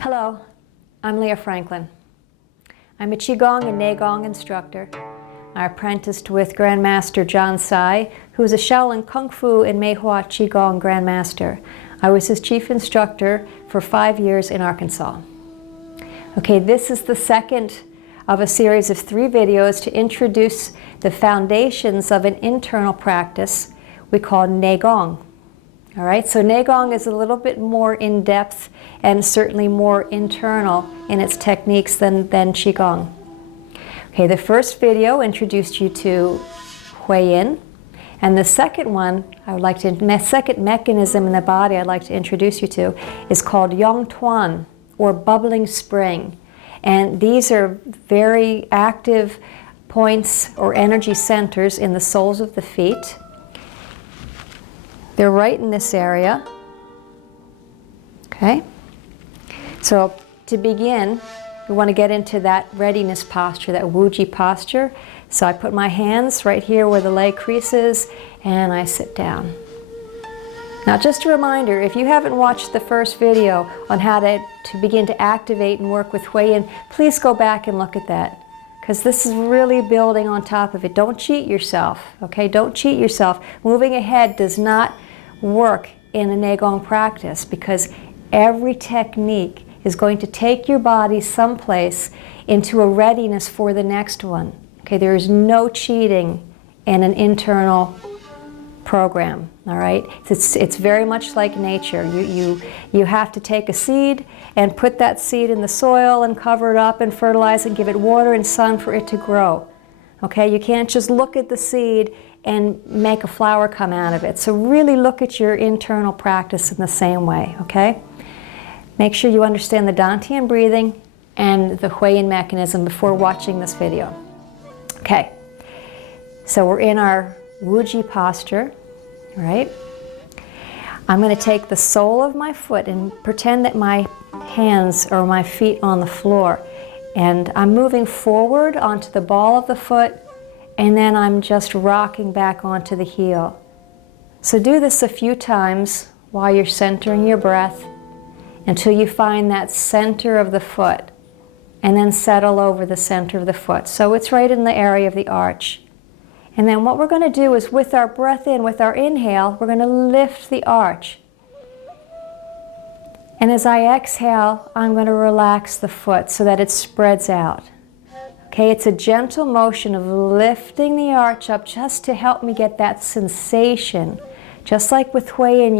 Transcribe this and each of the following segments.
Hello, I'm Leah Franklin. I'm a Qigong and Nei Gong instructor. I apprenticed with Grandmaster John Sai, who is a Shaolin Kung Fu and Meihua Qigong Grandmaster. I was his chief instructor for 5 years in Arkansas. Okay, this is the second of a series of 3 videos to introduce the foundations of an internal practice we call Nei Gong. All right, so Nei Gong is a little bit more in-depth and certainly more internal in its techniques than Qigong. Okay, the first video introduced you to Hui Yin, and the second one, second mechanism in the body I'd like to introduce you to is called Yong Tuan, or bubbling spring. And these are very active points or energy centers in the soles of the feet. They're right in this area. Okay? So to begin, we want to get into that readiness posture, that Wuji posture. So I put my hands right here where the leg crease is, and I sit down. Now just a reminder, if you haven't watched the first video on how to begin to activate and work with Hui Yin, please go back and look at that, because this is really building on top of it. Don't cheat yourself, okay? Don't cheat yourself. Moving ahead does not work in a Nei Gong practice, because every technique is going to take your body someplace into a readiness for the next one. Okay, there is no cheating in an internal program, all right? It's very much like nature. You have to take a seed and put that seed in the soil and cover it up and fertilize and give it water and sun for it to grow. Okay, you can't just look at the seed and make a flower come out of it. So really look at your internal practice in the same way, okay? Make sure you understand the Dantian breathing and the Hui Yin mechanism before watching this video. Okay, so we're in our Wuji posture, right? I'm going to take the sole of my foot and pretend that my hands or my feet on the floor, and I'm moving forward onto the ball of the foot, and then I'm just rocking back onto the heel. So do this a few times while you're centering your breath until you find that center of the foot, and then settle over the center of the foot. So it's right in the area of the arch. And then what we're going to do is, with our breath in, with our inhale, we're going to lift the arch. And as I exhale, I'm going to relax the foot so that it spreads out. Okay, it's a gentle motion of lifting the arch up just to help me get that sensation. Just like with Hui Yin,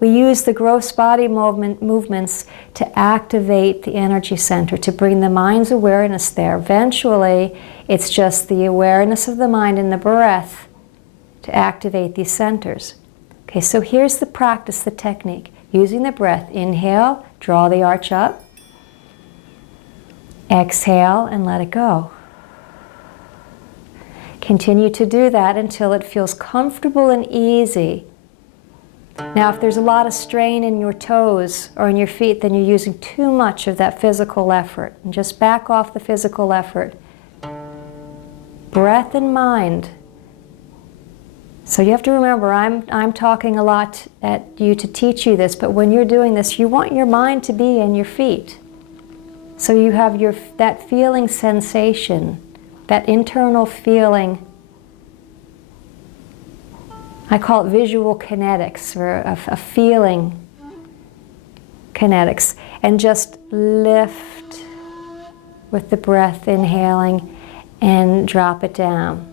we use the gross body movements to activate the energy center, to bring the mind's awareness there. Eventually, it's just the awareness of the mind and the breath to activate these centers. Okay, so here's the practice, the technique. Using the breath, inhale, draw the arch up. Exhale and let it go. Continue to do that until it feels comfortable and easy. Now, if there's a lot of strain in your toes or in your feet, then you're using too much of that physical effort. And just back off the physical effort. Breath and mind. So you have to remember, I'm talking a lot at you to teach you this, but when you're doing this, you want your mind to be in your feet. So you have that feeling sensation, that internal feeling. I call it visual kinetics, or a feeling kinetics. And just lift with the breath, inhaling, and drop it down.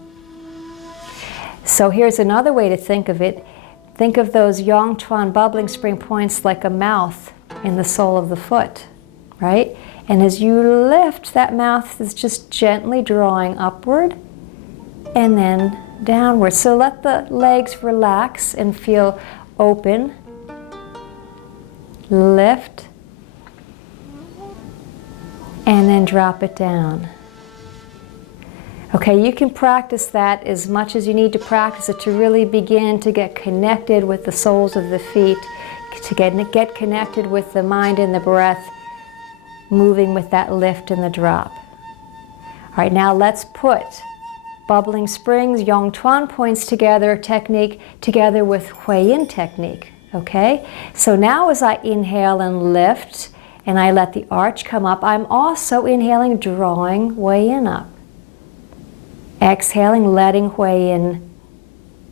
So here's another way to think of it. Think of those Yong Tuan bubbling spring points like a mouth in the sole of the foot, right? And as you lift, that mouth is just gently drawing upward and then downward. So let the legs relax and feel open. Lift. And then drop it down. Okay, you can practice that as much as you need to practice it to really begin to get connected with the soles of the feet, to get connected with the mind and the breath, moving with that lift and the drop. All right, now let's put bubbling springs, Yong Tuan points together technique together with Hui Yin technique. Okay, so now as I inhale and lift, and I let the arch come up, I'm also inhaling, drawing Hui Yin up. Exhaling, letting Hui Yin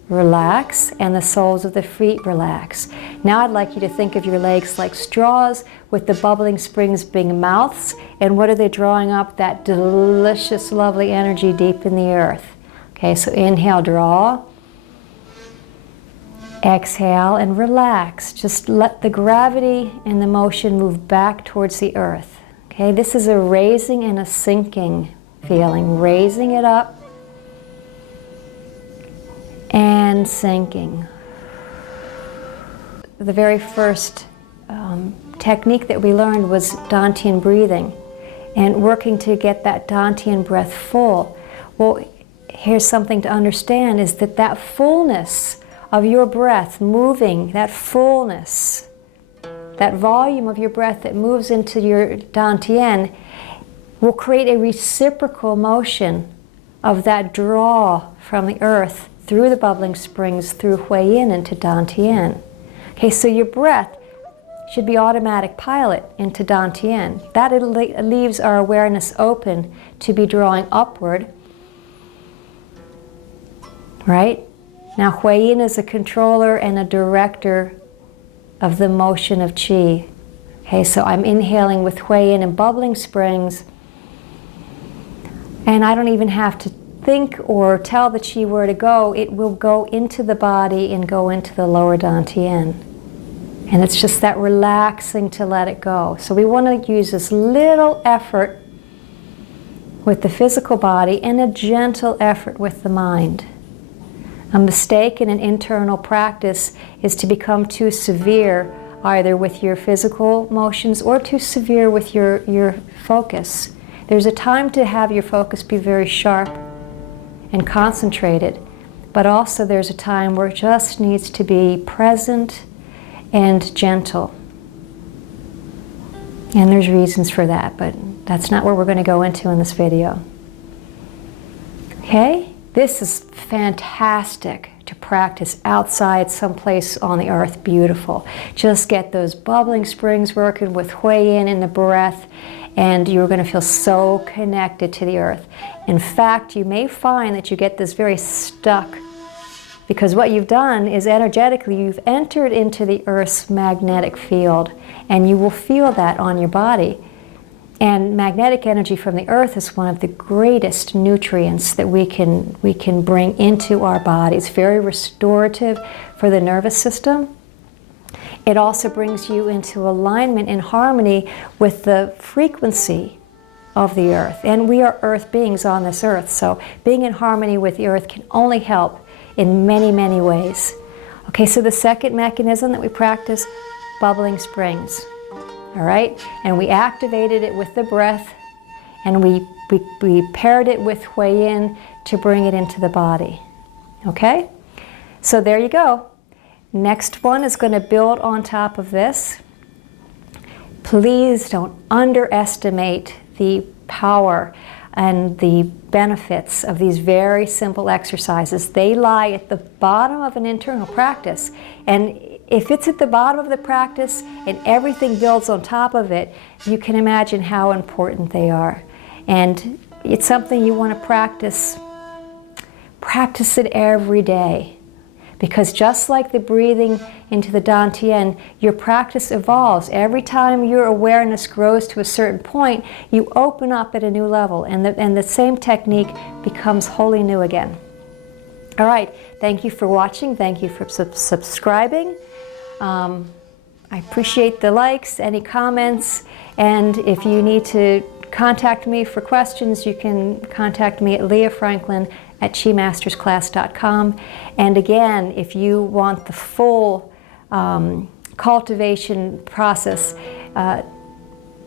relax, and the soles of the feet relax. Now I'd like you to think of your legs like straws with the bubbling springs being mouths. And what are they drawing up? That delicious, lovely energy deep in the earth. Okay, so inhale, draw. Exhale and relax. Just let the gravity and the motion move back towards the earth. Okay, this is a raising and a sinking feeling. Raising it up and sinking. The very first technique that we learned was Dantian breathing and working to get that Dantian breath full. Well, here's something to understand is that that fullness of your breath moving, that fullness, that volume of your breath that moves into your Dantian will create a reciprocal motion of that draw from the earth through the bubbling springs, through Hui Yin into Dantian. Okay, so your breath should be automatic pilot into Dantian. That leaves our awareness open to be drawing upward, right? Now Hui Yin is a controller and a director of the motion of Qi. Okay, so I'm inhaling with Hui Yin and bubbling springs, and I don't even have to think or tell the Qi where to go. It will go into the body and go into the lower Dantian. And it's just that relaxing to let it go. So we want to use this little effort with the physical body and a gentle effort with the mind. A mistake in an internal practice is to become too severe, either with your physical motions or too severe with your focus. There's a time to have your focus be very sharp and concentrated, but also there's a time where it just needs to be present and gentle. And there's reasons for that, but that's not what we're going to go into in this video. Okay? This is fantastic to practice outside someplace on the earth. Beautiful. Just get those bubbling springs working with Hui Yin in the breath, and you're going to feel so connected to the earth. In fact, you may find that you get this very stuck, because what you've done is energetically you've entered into the earth's magnetic field, and you will feel that on your body. And magnetic energy from the earth is one of the greatest nutrients that we can bring into our body. It's very restorative for the nervous system. It also brings you into alignment and harmony with the frequency of the earth. And we are earth beings on this earth, so being in harmony with the earth can only help in many, many ways. Okay, so the second mechanism that we practice, bubbling springs. All right, and we activated it with the breath, and we paired it with Hui Yin to bring it into the body. Okay, so there you go. Next one is going to build on top of this. Please don't underestimate the power and the benefits of these very simple exercises. They lie at the bottom of an internal practice, and if it's at the bottom of the practice and everything builds on top of it, you can imagine how important they are. And it's something you want to practice. Practice it every day. Because just like the breathing into the Dantian, your practice evolves. Every time your awareness grows to a certain point, you open up at a new level, and the same technique becomes wholly new again. All right, thank you for watching. Thank you for subscribing. I appreciate the likes, any comments, and if you need to contact me for questions, you can contact me at leahfranklin@chimastersclass.com. And again, if you want the full cultivation process,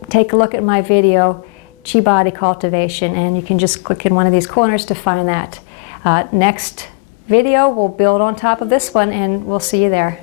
take a look at my video, Chi Body Cultivation, and you can just click in one of these corners to find that. Next video will build on top of this one, and we'll see you there.